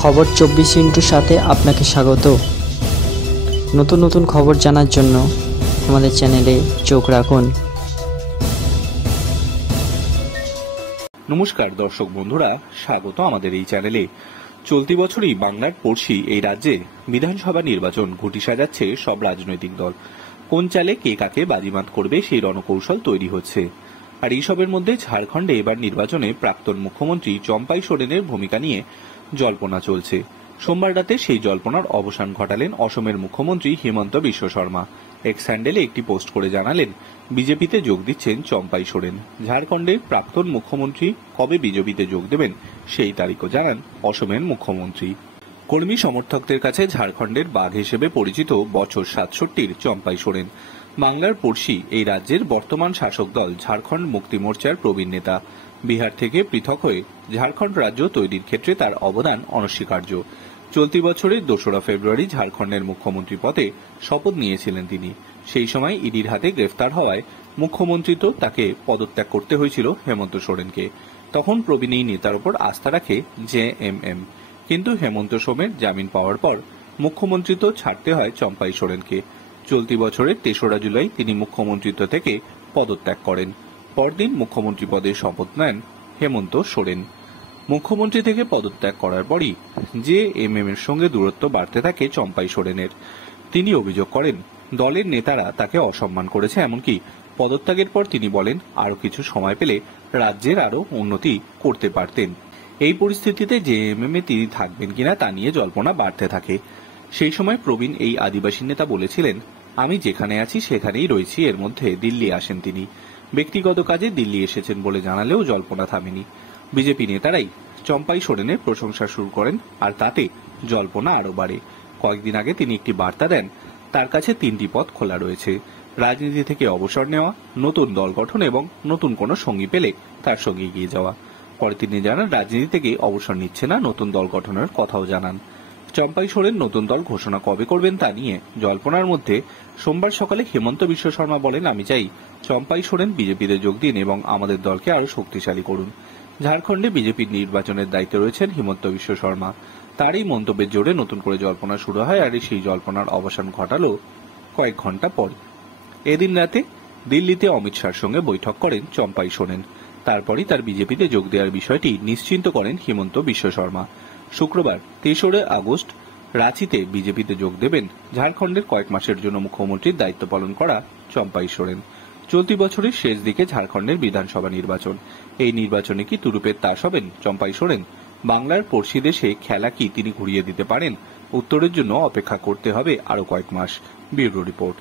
খবর 24 সাথে আপনাকে স্বাগত। নতুন নতুন খবর জানার জন্য আমাদের চ্যানেলে চোখ রাখুন। নমস্কার দর্শক বন্ধুরা, স্বাগত আমাদের এই চ্যানেলে। চলতি বছরই বাংলার পড়শি এই রাজ্যে বিধানসভা নির্বাচন ঘুঁটি সাজাচ্ছে সব রাজনৈতিক দল। কোন চালে কে কাকে বাজিমাত করবে সেই রণকৌশল তৈরি হচ্ছে। আর এইসবের মধ্যে ঝাড়খণ্ডে এবার নির্বাচনে প্রাক্তন মুখ্যমন্ত্রী চম্পাই সোরেনের ভূমিকা নিয়ে জল্পনা চলছে। সোমবার রাতে সেই জল্পনার অবসান ঘটালেন অসমের মুখ্যমন্ত্রী হিমন্ত বিশ্ব শর্মা। এক্স হ্যান্ডেলে একটি পোস্ট করে জানালেন বিজেপিতে যোগ দিচ্ছেন চম্পাই সোরেন। ঝাড়খণ্ডের প্রাক্তন মুখ্যমন্ত্রী কবে বিজেপিতে যোগ দেবেন সেই তারিখও জানান অসমের মুখ্যমন্ত্রী। কর্মী সমর্থকদের কাছে ঝাড়খণ্ডের বাঘ হিসেবে পরিচিত বছর 67-র চম্পাই সোরেন বাংলার পড়শি এই রাজ্যের বর্তমান শাসক দল ঝাড়খণ্ড মুক্তি মোর্চার প্রবীণ নেতা। বিহার থেকে পৃথক হয়ে ঝাড়খণ্ড রাজ্য তৈরির ক্ষেত্রে তার অবদান অনস্বীকার্য। চলতি বছরের 2রা ফেব্রুয়ারি ঝাড়খণ্ডের মুখ্যমন্ত্রী পদে শপথ নিয়েছিলেন তিনি। সেই সময় ইডির হাতে গ্রেফতার হওয়ায় মুখ্যমন্ত্রী তো তাকে পদত্যাগ করতে হয়েছিল হেমন্ত সোরেনকে। তখন প্রবীণ এই নেতার উপর আস্থা রাখে জেএমএম, কিন্তু হেমন্ত সোরেনের জামিন পাওয়ার পর মুখ্যমন্ত্রী তো ছাড়তে হয় চম্পাই সোরেনকে। চলতি বছরের 3রা জুলাই তিনি মুখ্যমন্ত্রিত্ব থেকে পদত্যাগ করেন। পরদিন মুখ্যমন্ত্রী পদে শপথ নেন হেমন্ত সোরেন। মুখ্যমন্ত্রী থেকে পদত্যাগ করার পরই জেএমএম এর সঙ্গে দূরত্ব বাড়তে থাকে চম্পাই সোরেনের। তিনি অভিযোগ করেন দলের নেতারা তাকে অসম্মান করেছে, এমনকি পদত্যাগের পর তিনি বলেন আরও কিছু সময় পেলে রাজ্যের আরও উন্নতি করতে পারতেন। এই পরিস্থিতিতে জেএমএম এ তিনি থাকবেন কিনা তা নিয়ে জল্পনা বাড়তে থাকে। সেই সময় প্রবীণ এই আদিবাসী নেতা বলেছিলেন, আমি যেখানে আছি সেখানেই রয়েছি। এর মধ্যে দিল্লি আসেন তিনি, ব্যক্তিগত কাজে দিল্লি এসেছেন বলে জানালেও জল্পনা থামেনি। বিজেপি নেতারাই চম্পাই সোরেনের প্রশংসা শুরু করেন, আর তাতে জল্পনা আরও বাড়ে। কয়েকদিন আগে তিনি একটি বার্তা দেন, তার কাছে 3টি পথ খোলা রয়েছে: রাজনীতি থেকে অবসর নেওয়া, নতুন দল গঠন এবং নতুন কোনো সঙ্গী পেলে তার সঙ্গে এগিয়ে যাওয়া। পরে তিনি জানান রাজনীতি থেকে অবসর নিচ্ছে না, নতুন দল গঠনের কথাও জানান। চম্পাই সোরেন নতুন দল ঘোষণা কবে করবেন তা নিয়ে জল্পনার মধ্যে সোমবার সকালে হিমন্ত বিশ্ব শর্মা বলেন, আমি চাই চম্পাই সোরেন বিজেপিতে যোগ দিন এবং আমাদের দলকে আরও শক্তিশালী করুন। ঝাড়খণ্ডে বিজেপির নির্বাচনের দায়িত্বে রয়েছেন হিমন্ত বিশ্ব শর্মা। তার এই মন্তব্যের জোরে নতুন করে জল্পনা শুরু হয়, আর সেই জল্পনার অবসান ঘটালো কয়েক ঘন্টা পর। এদিন রাতে দিল্লিতে অমিত শাহর সঙ্গে বৈঠক করেন চম্পাই সোরেন। তারপরই তার বিজেপিতে যোগ দেওয়ার বিষয়টি নিশ্চিন্ত করেন হিমন্ত বিশ্ব শর্মা। শুক্রবার 3রা আগস্ট রাঁচিতে বিজেপিতে যোগ দেবেন ঝাড়খণ্ডের কয়েক মাসের জন্য মুখ্যমন্ত্রীর দায়িত্ব পালন করা চম্পাই সোরেন। চলতি বছরের শেষ দিকে ঝাড়খণ্ডের বিধানসভা নির্বাচন। এই নির্বাচনে কি তুরুপের তাস হবেন চম্পাই সোরেন? বাংলার পড়শি দেশে খেলা কি তিনি ঘুরিয়ে দিতে পারেন? উত্তরের জন্য অপেক্ষা করতে হবে আরও কয়েক মাস। Bureau report.